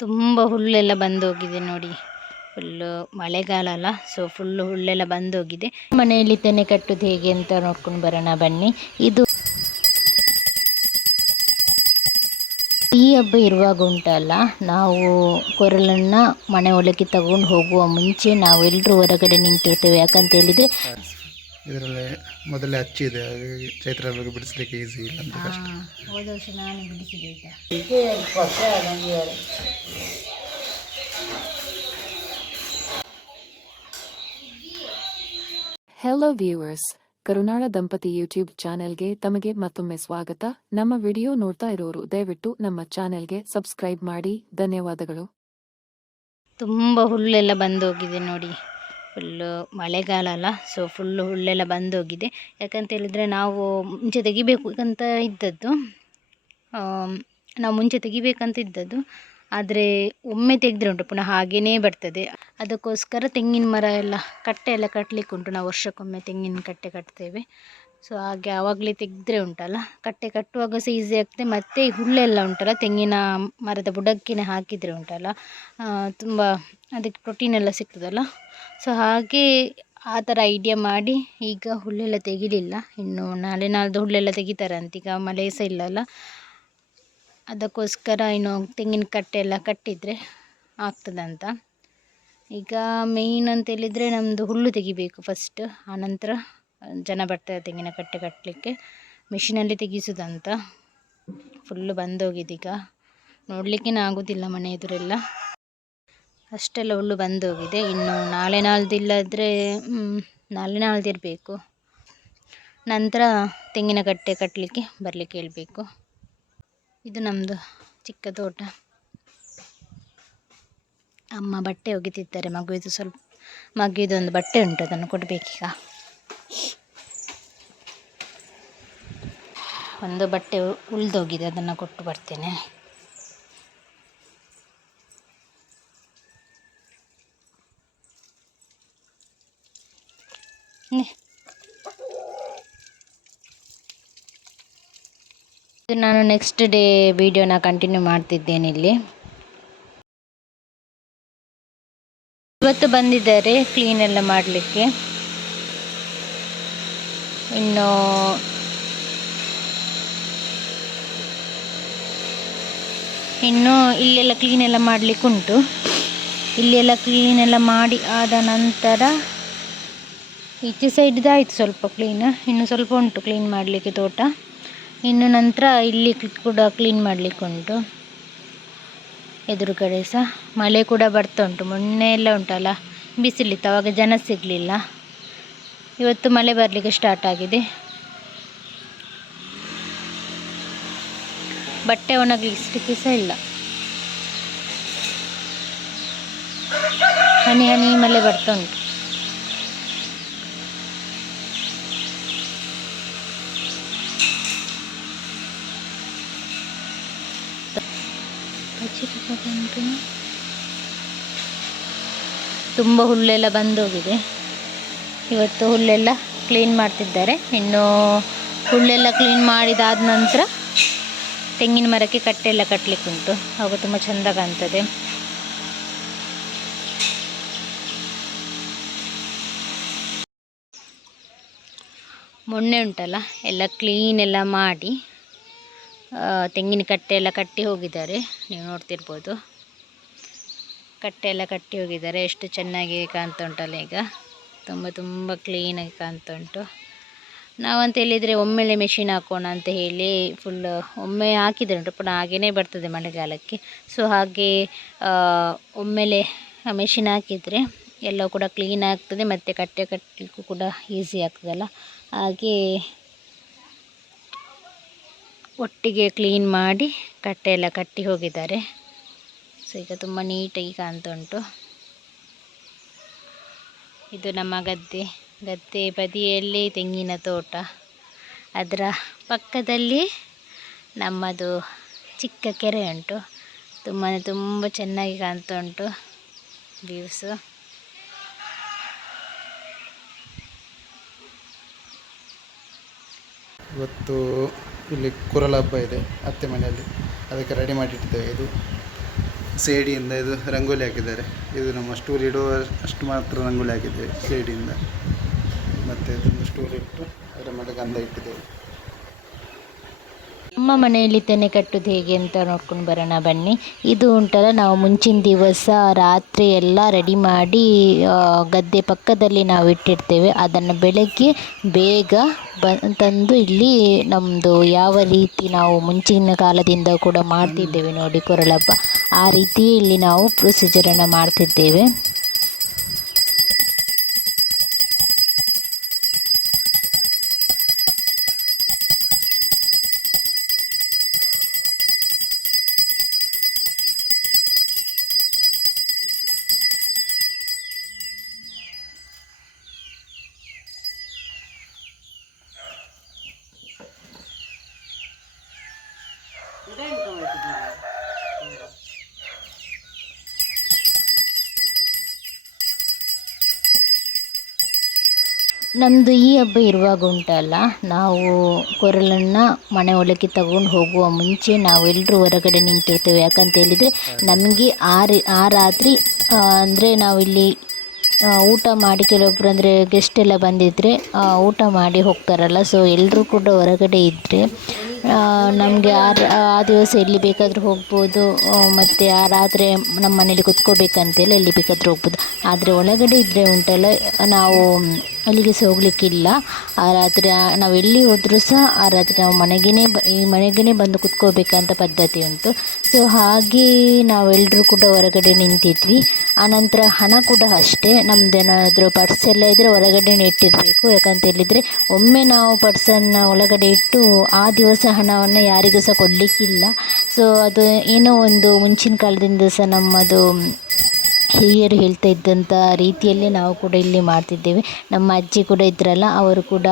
ತುಂಬ ಹುಲ್ಲೆಲ್ಲ ಬಂದೋಗಿದೆ ನೋಡಿ. ಫುಲ್ಲು ಮಳೆಗಾಲ ಅಲ್ಲ ಸೊ ಫುಲ್ಲು ಹುಲ್ಲೆಲ್ಲ ಬಂದೋಗಿದೆ. ಮನೆಯಲ್ಲಿ ತೆನೆ ಕಟ್ಟುದು ಹೇಗೆ ಅಂತ ನೋಡ್ಕೊಂಡು ಬರೋಣ ಬನ್ನಿ. ಇದು ಈ ಹಬ್ಬ ಇರುವಾಗ ಉಂಟಲ್ಲ, ನಾವು ಕೊರಲನ್ನು ಮನೆ ಒಳಗೆ ತಗೊಂಡು ಹೋಗುವ ಮುಂಚೆ ನಾವೆಲ್ಲರೂ ಹೊರಗಡೆ ನಿಂತಿರ್ತೇವೆ ಯಾಕಂತ ಹೇಳಿದರೆ ಇದರಲ್ಲಿ ಮೊದಲೇ ಹಚ್ಚಿದೆ ಹಾಗಾಗಿ ಚೈತ್ರ ಬಗ್ಗೆ ಬಿಡಿಸ್ಲಿಕ್ಕೆ ಈಸಿ ಇಲ್ಲ ಅಂತ ಕಷ್ಟ. ಹೋದ ವರ್ಷ ನಾನು ಬಿಡಿಸಿದೆ ಹೆಲೋ ವ್ಯೂವರ್ಸ್ ಕರುನಾಳ ದಂಪತಿ ಯೂಟ್ಯೂಬ್ ಚಾನೆಲ್ಗೆ ತಮಗೆ ಮತ್ತೊಮ್ಮೆ ಸ್ವಾಗತ. ನಮ್ಮ ವಿಡಿಯೋ ನೋಡ್ತಾ ಇರೋರು ದಯವಿಟ್ಟು ನಮ್ಮ ಚಾನೆಲ್ಗೆ ಸಬ್ಸ್ಕ್ರೈಬ್ ಮಾಡಿ. ಧನ್ಯವಾದಗಳು. ತುಂಬ ಹುಲ್ಲೆಲ್ಲ ಬಂದೋಗಿದೆ ನೋಡಿ. ಫುಲ್ಲು ಮಳೆಗಾಲ ಅಲ್ಲ ಸೊ ಫುಲ್ಲು ಹುಲ್ಲೆಲ್ಲ ಬಂದೋಗಿದೆ. ಯಾಕಂತ ಹೇಳಿದರೆ ನಾವು ಮುಂಚೆ ತೆಗಿಬೇಕು ಅಂತ ಇದ್ದದ್ದು. ನಾವು ಮುಂಚೆ ತೆಗಿಬೇಕಂತ ಇದ್ದದ್ದು. ಆದರೆ ಒಮ್ಮೆ ತೆಗೆದ್ರೆ ಉಂಟು, ಪುನಃ ಹಾಗೆಯೇ ಬರ್ತದೆ. ಅದಕ್ಕೋಸ್ಕರ ತೆಂಗಿನ ಮರ ಎಲ್ಲ, ಕಟ್ಟೆ ಎಲ್ಲ ಕಟ್ಲಿಕ್ಕೆ ಉಂಟು ನಾವು ವರ್ಷಕ್ಕೊಮ್ಮೆ ತೆಂಗಿನ ಕಟ್ಟೆ ಕಟ್ತೇವೆ. ಸೊ ಹಾಗೆ ಆವಾಗಲೇ ತೆಗೆದ್ರೆ ಉಂಟಲ್ಲ? ಕಟ್ಟೆ ಕಟ್ಟುವಾಗ ಸಹ ಈಸಿ ಆಗ್ತದೆ. ಮತ್ತು ಹುಲ್ಲೆಲ್ಲ ಉಂಟಲ್ಲ? ತೆಂಗಿನ ಮರದ ಬುಡಕ್ಕಿನೇ ಹಾಕಿದರೆ ಉಂಟಲ್ಲ? ತುಂಬ ಅದಕ್ಕೆ ಪ್ರೋಟೀನ್ ಎಲ್ಲ ಸಿಗ್ತದಲ್ಲ? ಸೊ ಹಾಗೆ ಆ ಥರ ಐಡಿಯಾ ಮಾಡಿ ಈಗ ಹುಲ್ಲೆಲ್ಲ ತೆಗಿಲಿಲ್ಲ. ಇನ್ನು ನಾಳೆ ನಾಳ್ದು ಹುಲ್ಲೆಲ್ಲ ತೆಗಿತಾರಂತೆ. ಈಗ ಮಳೆ ಸಹ ಇಲ್ಲಲ್ಲ ಅದಕ್ಕೋಸ್ಕರ ಇನ್ನು ತೆಂಗಿನ ಕಟ್ಟೆ ಎಲ್ಲ ಕಟ್ಟಿದರೆ ಆಗ್ತದಂತ. ಈಗ ಮೇಯ್ನ್ ಅಂತ ಹೇಳಿದರೆ ನಮ್ಮದು ಹುಲ್ಲು ತೆಗಿಬೇಕು ಫಸ್ಟ್ ಆನಂತರ ಜನ ಬರ್ತಾರೆ ತೆಂಗಿನ ಕಟ್ಟೆ ಕಟ್ಟಲಿಕ್ಕೆ ಮಿಷಿನಲ್ಲಿ ತೆಗಿಸೋದಂತ. ಫುಲ್ಲು ಬಂದೋಗಿದೀಗ. ನೋಡಲಿಕ್ಕೇನೆ ಆಗೋದಿಲ್ಲ ಮನೆ ಎದುರೆಲ್ಲ. ಅಷ್ಟೆಲ್ಲ ಹುಲ್ಲು ಬಂದೋಗಿದೆ. ಇನ್ನು ನಾಳೆ ನಾಳ್ದಿಲ್ಲಾದರೆ ನಾಳೆ ನಾಳ್ದಿರಬೇಕು. ನಂತರ ತೆಂಗಿನ ಕಟ್ಟೆ ಕಟ್ಟಲಿಕ್ಕೆ ಬರಲಿಕ್ಕೆ ಹೇಳಬೇಕು. ಇದು ನಮ್ಮದು ಚಿಕ್ಕ ತೋಟ. ಅಮ್ಮ ಬಟ್ಟೆ ಒಗಿತಿದ್ದಾರೆ. ಮಗುವಿದು ಸ್ವಲ್ಪ, ಮಗುವಿದೊಂದು ಬಟ್ಟೆ ಉಂಟು, ಅದನ್ನು ಕೊಡಬೇಕೀಗ. ಒಂದು ಬಟ್ಟೆ ಉಳಿದೋಗಿದೆ, ಅದನ್ನು ಕೊಟ್ಟು ಬರ್ತೇನೆ. ಇದು ನಾನು ನೆಕ್ಸ್ಟ್ ಡೇ ವಿಡಿಯೋನ ಕಂಟಿನ್ಯೂ ಮಾಡ್ತಿದ್ದೇನೆ ಇಲ್ಲಿ. ಇವತ್ತು ಬಂದಿದ್ದಾರೆ ಕ್ಲೀನ್ ಎಲ್ಲ ಮಾಡಲಿಕ್ಕೆ. ಇನ್ನು ಇನ್ನು ಇಲ್ಲೆಲ್ಲ ಕ್ಲೀನ್ ಎಲ್ಲ ಮಾಡಲಿಕ್ಕೆ ಉಂಟು. ಇಲ್ಲೆಲ್ಲ ಕ್ಲೀನ್ ಎಲ್ಲ ಮಾಡಿ ಆದ ನಂತರ ಈಚೆ ಸೈಡ್ದು ಆಯಿತು ಸ್ವಲ್ಪ ಕ್ಲೀನ್ ಇನ್ನು ಸ್ವಲ್ಪ ಉಂಟು ಕ್ಲೀನ್ ಮಾಡಲಿಕ್ಕೆ ತೋಟ. ಇನ್ನು ನಂತರ ಇಲ್ಲಿ ಕೂಡ ಕ್ಲೀನ್ ಮಾಡಲಿಕ್ಕೆ ಉಂಟು. ಎದುರುಗಡೆ ಸಹ ಮಳೆ ಕೂಡ ಬರ್ತಾ ಉಂಟು. ಮೊನ್ನೆ ಎಲ್ಲ ಉಂಟಲ್ಲ, ಬಿಸಿಲಿತ್ತು ಆವಾಗ ಜನ ಸಿಗಲಿಲ್ಲ. ಇವತ್ತು ಮಳೆ ಬರಲಿಕ್ಕೆ ಸ್ಟಾರ್ಟ್ ಆಗಿದೆ. ಬಟ್ಟೆ ಒಣಗಿಸ್ಲಿಕ್ಕೆ ಸಹ ಇಲ್ಲ. ಹನಿ ಹನಿ ಮಳೆ ಬರ್ತಾ ಉಂಟು. ತುಂಬ ಹುಲ್ಲೆಲ್ಲ ಬಂದೋಗಿದೆ. ಇವತ್ತು ಹುಲ್ಲೆಲ್ಲ ಕ್ಲೀನ್ ಮಾಡ್ತಿದ್ದಾರೆ. ಇನ್ನು ಹುಲ್ಲೆಲ್ಲ ಕ್ಲೀನ್ ಮಾಡಿದಾದ ನಂತರ ತೆಂಗಿನ ಮರಕ್ಕೆ ಕಟ್ಟೆಲ್ಲ ಕಟ್ಟಲಿಕ್ಕೆ ಉಂಟು. ಆಗ ತುಂಬ ಚೆಂದ ಕಾಣ್ತದೆ. ಮೊನ್ನೆ ಉಂಟಲ್ಲ, ಎಲ್ಲ ಕ್ಲೀನ್ ಎಲ್ಲ ಮಾಡಿ ತೆಂಗಿನ ಕಟ್ಟೆ ಎಲ್ಲ ಕಟ್ಟಿ ಹೋಗಿದ್ದಾರೆ. ನೀವು ನೋಡ್ತಿರ್ಬೋದು. ಕಟ್ಟೆ ಎಲ್ಲ ಕಟ್ಟಿ ಹೋಗಿದ್ದಾರೆ. ಎಷ್ಟು ಚೆನ್ನಾಗಿ ಕಾಣ್ತಾ ಉಂಟಲ್ಲ ಈಗ. ತುಂಬ ತುಂಬ ಕ್ಲೀನಾಗಿ ಕಾಣ್ತಾ ಉಂಟು ನಾವಂತ ಹೇಳಿದರೆ ಒಮ್ಮೆಲೆ ಮೆಷಿನ್ ಹಾಕೋಣ ಅಂತ ಹೇಳಿ ಫುಲ್ ಒಮ್ಮೆ ಹಾಕಿದ್ರೆ ಉಂಟು ಪುನಃ ಹಾಗೇ ಬರ್ತದೆ ಮಳೆಗಾಲಕ್ಕೆ. ಸೊ ಹಾಗೆ ಒಮ್ಮೆಲೆ ಮೆಷಿನ್ ಹಾಕಿದರೆ ಎಲ್ಲ ಕೂಡ ಕ್ಲೀನ್ ಆಗ್ತದೆ, ಮತ್ತು ಕಟ್ಟೆ ಕಟ್ಟಲಿಕ್ಕೂ ಕೂಡ ಈಸಿ ಆಗ್ತದಲ್ಲ. ಹಾಗೆ ಒಟ್ಟಿಗೆ ಕ್ಲೀನ್ ಮಾಡಿ ಕಟ್ಟೆ ಎಲ್ಲ ಕಟ್ಟಿ ಹೋಗಿದ್ದಾರೆ. ಸೊ ಈಗ ತುಂಬ ನೀಟಾಗಿ ಕಾಣ್ತಾ ಉಂಟು ಇದು ನಮ್ಮ ಗದ್ದೆ. ಗದ್ದೆ ಬದಿಯಲ್ಲಿ ತೆಂಗಿನ ತೋಟ. ಅದರ ಪಕ್ಕದಲ್ಲಿ ನಮ್ಮದು ಚಿಕ್ಕ ಕೆರೆ ಉಂಟು. ತುಂಬಾ ತುಂಬ ಚೆನ್ನಾಗಿ ಕಾಣ್ತಾ ಉಂಟು ವ್ಯೂಸು ಇವತ್ತು ಇಲ್ಲಿ ಕುರಲ ಹಬ್ಬ ಇದೆ, ಅತ್ತೆ ಮನೆಯಲ್ಲಿ. ಅದಕ್ಕೆ ರೆಡಿ ಮಾಡಿಟ್ಟಿದ್ದೇವೆ ಇದು. ಸೇಡಿಯಿಂದ ಇದು ರಂಗೋಲಿ ಹಾಕಿದ್ದಾರೆ. ಇದು ನಮ್ಮ ಸ್ಟೂಲ್ ಇಡುವ ಅಷ್ಟು ಮಾತ್ರ ರಂಗೋಲಿ ಹಾಕಿದ್ದೇವೆ ಸೇಡಿಯಿಂದ. ಮತ್ತು ಇದೊಂದು ಸ್ಟೂಲ್ ಇಟ್ಟು ಅದರ ಮೇಲೆ ಗಂಧ ಇಟ್ಟಿದ್ದೇವೆ. ನಮ್ಮ ಮನೆಯಲ್ಲಿ ತೆನೆ ಕಟ್ಟೋದು ಹೇಗೆ ಅಂತ ನೋಡ್ಕೊಂಡು ಬರೋಣ ಬನ್ನಿ. ಇದು ಉಂಟಲ್ಲ, ನಾವು ಮುಂಚಿನ ದಿವಸ ರಾತ್ರಿ ಎಲ್ಲ ರೆಡಿ ಮಾಡಿ ಗದ್ದೆ ಪಕ್ಕದಲ್ಲಿ ನಾವು ಇಟ್ಟಿರ್ತೇವೆ. ಅದನ್ನು ಬೆಳಗ್ಗೆ ಬೇಗ ಬ, ತಂದು ಇಲ್ಲಿ ನಮ್ಮದು ಯಾವ ರೀತಿ ನಾವು ಮುಂಚಿನ ಕಾಲದಿಂದ ಕೂಡ ಮಾಡ್ತಿದ್ದೇವೆ ನೋಡಿ ಕೊರಳಬ್ಬ ಆ ರೀತಿ ಇಲ್ಲಿ ನಾವು ಪ್ರೊಸೀಜರನ್ನು ಮಾಡ್ತಿದ್ದೇವೆ. ನಮ್ಮದು ಈ ಹಬ್ಬ ಇರುವಾಗ ಉಂಟಲ್ಲ ನಾವು ಕೊರಲನ್ನು ಮನೆ ಒಳಗೆ ತಗೊಂಡು ಹೋಗುವ ಮುಂಚೆ ನಾವೆಲ್ಲರೂ ಹೊರಗಡೆ ನಿಂತಿರ್ತೇವೆ. ಯಾಕಂತ ಹೇಳಿದರೆ ನಮಗೆ ಆ ಆ ರಾತ್ರಿ ಅಂದರೆ ನಾವಿಲ್ಲಿ ಊಟ ಮಾಡಿ ಕೆಲವೊಬ್ರು ಅಂದರೆ ಗೆಸ್ಟ್ ಎಲ್ಲ ಬಂದಿದ್ದರೆ ಊಟ ಮಾಡಿ ಹೋಗ್ತಾರಲ್ಲ. ಸೊ ಎಲ್ಲರೂ ಕೂಡ ಹೊರಗಡೆ ಇದ್ದರೆ ನಮಗೆ ಆ ದಿವಸ ಎಲ್ಲಿ ಬೇಕಾದರೂ ಹೋಗ್ಬೋದು. ಮತ್ತು ಆ ರಾತ್ರಿ ನಮ್ಮ ಮನೇಲಿ ಕುತ್ಕೋಬೇಕಂತಿಲ್ಲ ಎಲ್ಲಿ ಬೇಕಾದರೂ ಹೋಗ್ಬೋದು. ಆದರೆ ಒಳಗಡೆ ಇದ್ದರೆ ಉಂಟಲ್ಲ, ನಾವು ಅಲ್ಲಿಗೆ ಸಹ ಹೋಗ್ಲಿಕ್ಕಿಲ್ಲ. ಆ, ರಾತ್ರಿ ನಾವು ಎಲ್ಲಿ ಹೋದರೂ ಸಹ ಆ ರಾತ್ರಿ ನಾವು ಮನೆಗೇ ಬ, ಈ ಮನೆಗೇ ಬಂದು ಕುತ್ಕೋಬೇಕಂತ ಪದ್ಧತಿ ಉಂಟು. ಸೊ ಹಾಗೆ ನಾವೆಲ್ಲರೂ ಕೂಡ ಹೊರಗಡೆ ನಿಂತಿದ್ವಿ. ಆನಂತರ ಹಣ ಕೂಡ ಅಷ್ಟೇ. ನಮ್ಮದೇನಾದರೂ ಪರ್ಸ್ ಎಲ್ಲ ಇದ್ದರೆ ಹೊರಗಡೆ ಇಟ್ಟಿರಬೇಕು. ಯಾಕಂತ ಹೇಳಿದರೆ, ಒಮ್ಮೆ ನಾವು ಪರ್ಸನ್ನು ಒಳಗಡೆ ಇಟ್ಟು ಆ ದಿವಸ ಹಣವನ್ನು ಯಾರಿಗೂ ಸಹ ಕೊಡಲಿಕ್ಕಿಲ್ಲ. ಸೊ ಅದು ಏನೋ ಒಂದು ಮುಂಚಿನ ಕಾಲದಿಂದ ಸಹ ನಮ್ಮದು ಹಿರಿಯರು ಹೇಳ್ತಾ ಇದ್ದಂಥ ರೀತಿಯಲ್ಲೇ ನಾವು ಕೂಡ ಇಲ್ಲಿ ಮಾಡ್ತಿದ್ದೇವೆ. ನಮ್ಮ ಅಜ್ಜಿ ಕೂಡ ಇದ್ರಲ್ಲ, ಅವರು ಕೂಡ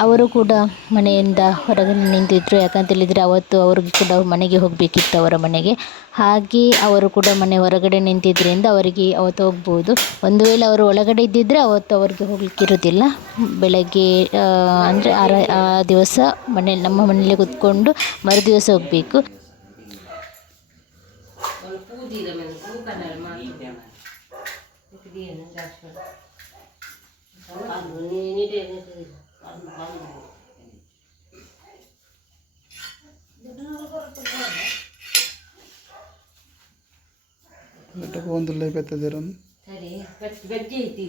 ಅವರು ಕೂಡ ಮನೆಯಿಂದ ಹೊರಗಡೆ ನಿಂತಿದ್ದರು ಯಾಕಂತ ಹೇಳಿದರೆ ಅವತ್ತು ಅವ್ರಿಗೆ ಕೂಡ ಮನೆಗೆ ಹೋಗಬೇಕಿತ್ತು ಅವರ ಮನೆಗೆ. ಹಾಗೆ ಅವರು ಕೂಡ ಮನೆ ಹೊರಗಡೆ ನಿಂತಿದ್ದರಿಂದ ಅವರಿಗೆ ಅವತ್ತು ಹೋಗ್ಬೋದು. ಒಂದು ವೇಳೆ ಅವರು ಒಳಗಡೆ ಇದ್ದಿದ್ದರೆ ಅವತ್ತು ಅವ್ರಿಗೆ ಹೋಗ್ಲಿಕ್ಕೆ ಇರೋದಿಲ್ಲ ಬೆಳಗ್ಗೆ ಅಂದರೆ ಆ ರ- ಆ ದಿವಸ ಮನೆ, ನಮ್ಮ ಮನೆಯಲ್ಲೇ ಕೂತ್ಕೊಂಡು ಮರು ದಿವಸ ಹೋಗಬೇಕು ಒಂದು ಲೈ ಬೆತ್ತದಿರೋ ಸರಿ ಗಟ್ಟಿ ಗಜ್ಜಿ ಐತಿ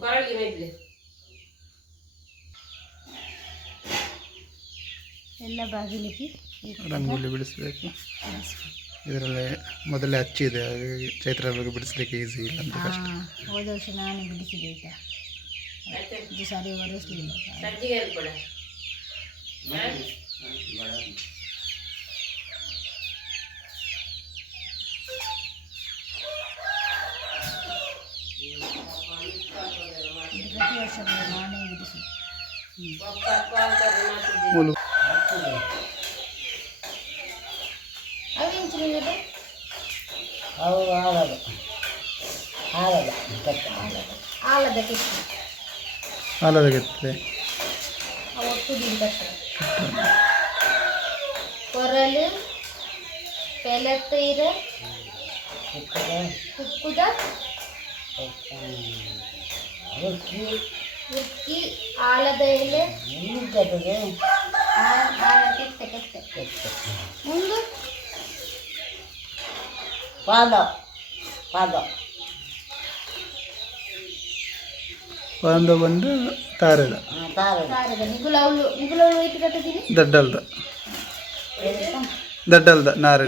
ಕೊರಳಿಗೆ ಮೆಡ್ಲೆ ಎಲ್ಲ ಬಾಗಿಲಿಗೆ ರಂಗೋಲಿ ಬಿಡಿಸಬೇಕು. ಇದರಲ್ಲಿ ಮೊದಲೇ ಹಚ್ಚಿದೆ ಹಾಗಾಗಿ ಚೈತ್ರ ಬಗ್ಗೆ ಬಿಡಿಸ್ಲಿಕ್ಕೆ ಈಸಿ ಇಲ್ಲ ಅಂತ ಕಷ್ಟ. ಹೋದ ವರ್ಷ ನಾನು ಬಿಡಿಸಿದೆ ಆಯಿತಾ ಇದು ಸರಿ ಒರೆಸ್ಲಿಲ್ಲ. ಸಜ್ಜಿಗೆ ಕೊಡ ಇದು ಪ್ರತಿ ವರ್ಷ ನಾನೇ ಬಿಡಿಸಿ ಮೂಲ ಅವೇನು ಚೆನ್ನಾಗಿದೆ ಅವು ಆಳದು ಆಳದ ಆಲದ ಕಿತ್ತು ಹಾಲದಾಗಿರ್ತದೆ ಅವು ಕುದಿದ ಕೊರಲು ಪೆಲತ್ತೈರ ಕುಕ್ಕುದ ಉಕ್ಕಿ ಉಕ್ಕಿ ಆಲದ ಎಲೆ ಮುಳ್ಳುಗಡ್ಡೆಗೆ ಕೆತ್ತೆ ಕೆತ್ತೆ ಕೆತ್ತೆ ಒಂದು ಪಾದ ಪಾದ ಒಂದು ಬಂದು ತಾರೆದ ಹಾಂ ತಾರೆ ಸಾರದ ನಿಗುಲವಳು ನಿಗುಲವಳು ಇಟ್ಟು ಕಟ್ಟಿದ್ದೀನಿ ದಡ್ಡಲ್ದ ದಡ್ಡಲ್ದ ನಾರು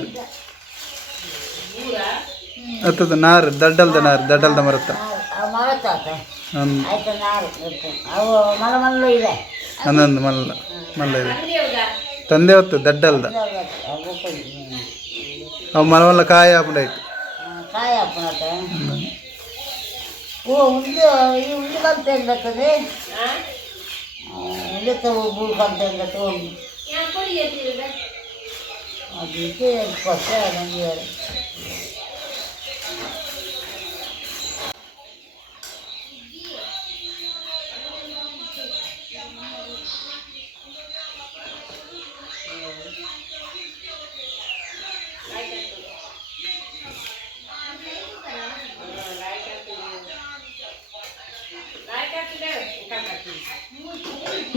ಅತ್ತದ ನಾರು ದಡ್ಡಲ್ದ ನಾರು ದಡ್ಡಲ್ದ ಮರತ್ತ ಅವು ಮರತ್ತಾತ ಒಂದು ಆಯ್ತು ನಾರು ಇತ್ತು. ಅವು ಮಲ ಮಲ್ಲು ಇದೆ ಹನ್ನೊಂದು ಮಲ್ಲ ಮಲ್ಲ ಇದೆ ತಂದೆ ಹೊತ್ತು ದಡ್ಡಲ್ದ ಅವು ಕೊಡಿ. ಹ್ಮ್. ಅವು ಮಲ ಮಲ್ಲ ಕಾಯಿ ಹಾಕೊಂಡಾಯ್ತು ಹ್ಮ್, ಕಾಯಿ ಹಾಕೋಣತ್ತ ಓ ಉಂಡು ಈ ಉಂಡು ಕಂತ ಎಂದತ್ತದೆ ಇದಕ್ಕೆ ಬೂಡು ಕಂತ ಎಂದತ್ತು ಅದಕ್ಕೆ ಕೊಟ್ಟೆ ನನಗೆ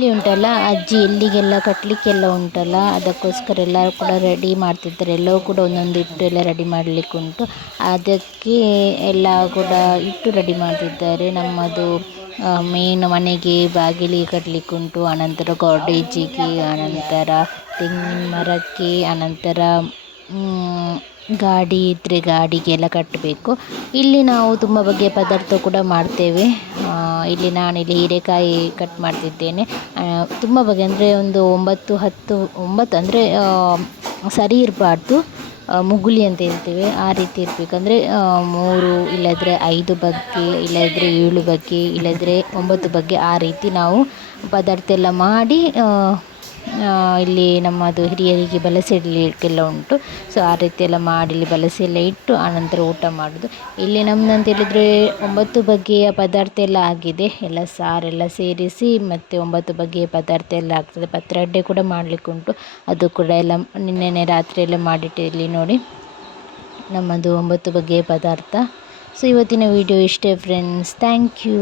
ಇಲ್ಲಿ ಉಂಟಲ್ಲ, ಅಜ್ಜಿ ಎಲ್ಲಿಗೆಲ್ಲ ಕಟ್ಟಲಿಕ್ಕೆಲ್ಲ ಉಂಟಲ್ಲ, ಅದಕ್ಕೋಸ್ಕರ ಎಲ್ಲ ಕೂಡ ರೆಡಿ ಮಾಡ್ತಿದ್ದಾರೆ. ಎಲ್ಲವೂ ಕೂಡ ಒಂದೊಂದು ಹಿಟ್ಟು ಎಲ್ಲ ರೆಡಿ ಮಾಡಲಿಕ್ಕೆ ಉಂಟು. ಅದಕ್ಕೆ ಎಲ್ಲ ಕೂಡ ಇಟ್ಟು ರೆಡಿ ಮಾಡ್ತಿದ್ದಾರೆ. ನಮ್ಮದು ಮೇನ್ ಮನೆಗೆ ಬಾಗಿಲಿಗೆ ಕಟ್ಟಲಿಕ್ಕೆ ಉಂಟು. ಅನಂತರ ಆನಂತರ ತೆಂಗಿನ ಮರಕ್ಕೆ, ಅನಂತರ ಗಾಡಿ ಇದ್ದರೆ ಗಾಡಿಗೆಲ್ಲ ಕಟ್ಟಬೇಕು. ಇಲ್ಲಿ ನಾವು ತುಂಬ ಬಗೆಯ ಪದಾರ್ಥ ಕೂಡ ಮಾಡ್ತೇವೆ. ಇಲ್ಲಿ ನಾನಿಲ್ಲಿ ಹೀರೆಕಾಯಿ ಕಟ್ ಮಾಡ್ತಿದ್ದೇನೆ. ತುಂಬ ಬಗೆ ಅಂದರೆ ಒಂದು ಒಂಬತ್ತು, ಹತ್ತು, ಒಂಬತ್ತು ಅಂದರೆ ಸರಿ ಇರಬಾರ್ದು. ಮುಗುಲಿ ಅಂತ ಹೇಳ್ತೇವೆ. ಆ ರೀತಿ ಇರಬೇಕಂದ್ರೆ ಮೂರು ಇಲ್ಲದ್ರೆ ಐದು ಬಗ್ಗೆ ಇಲ್ಲದ್ರೆ ಏಳು ಬಗ್ಗೆ ಇಲ್ಲದ್ರೆ ಒಂಬತ್ತು ಬಗ್ಗೆ ಆ ರೀತಿ ನಾವು ಪದಾರ್ಥ ಎಲ್ಲ ಮಾಡಿ ಇಲ್ಲಿ ನಮ್ಮದು ಹಿರಿಯರಿಗೆ ಬಲಸೆ ಇಡಲಿಕ್ಕೆಲ್ಲ ಉಂಟು. ಸೊ ಆ ರೀತಿ ಎಲ್ಲ ಮಾಡಿ ಇಲ್ಲಿ ಬಲಸೆ ಎಲ್ಲ ಇಟ್ಟು ಆನಂತರ ಊಟ ಮಾಡೋದು. ಇಲ್ಲಿ ನಮ್ಮದಂತ ಹೇಳಿದರೆ ಒಂಬತ್ತು ಬಗೆಯ ಪದಾರ್ಥ ಎಲ್ಲ ಆಗಿದೆ ಎಲ್ಲ ಸಾರೆಲ್ಲ ಸೇರಿಸಿ ಮತ್ತು ಒಂಬತ್ತು ಬಗೆಯ ಪದಾರ್ಥ ಎಲ್ಲ ಆಗ್ತದೆ ಪತ್ರೊಡೆ ಕೂಡ ಮಾಡಲಿಕ್ಕುಂಟು ಅದು ಕೂಡ ಎಲ್ಲ ನಿನ್ನೆನೆ ರಾತ್ರಿ ಎಲ್ಲ ಮಾಡಿಟ್ಟು ಇಲ್ಲಿ ನೋಡಿ. ನಮ್ಮದು ಒಂಬತ್ತು ಬಗೆಯ ಪದಾರ್ಥ. ಸೊ ಇವತ್ತಿನ ವಿಡಿಯೋ ಇಷ್ಟೇ ಫ್ರೆಂಡ್ಸ್ ಥ್ಯಾಂಕ್ ಯು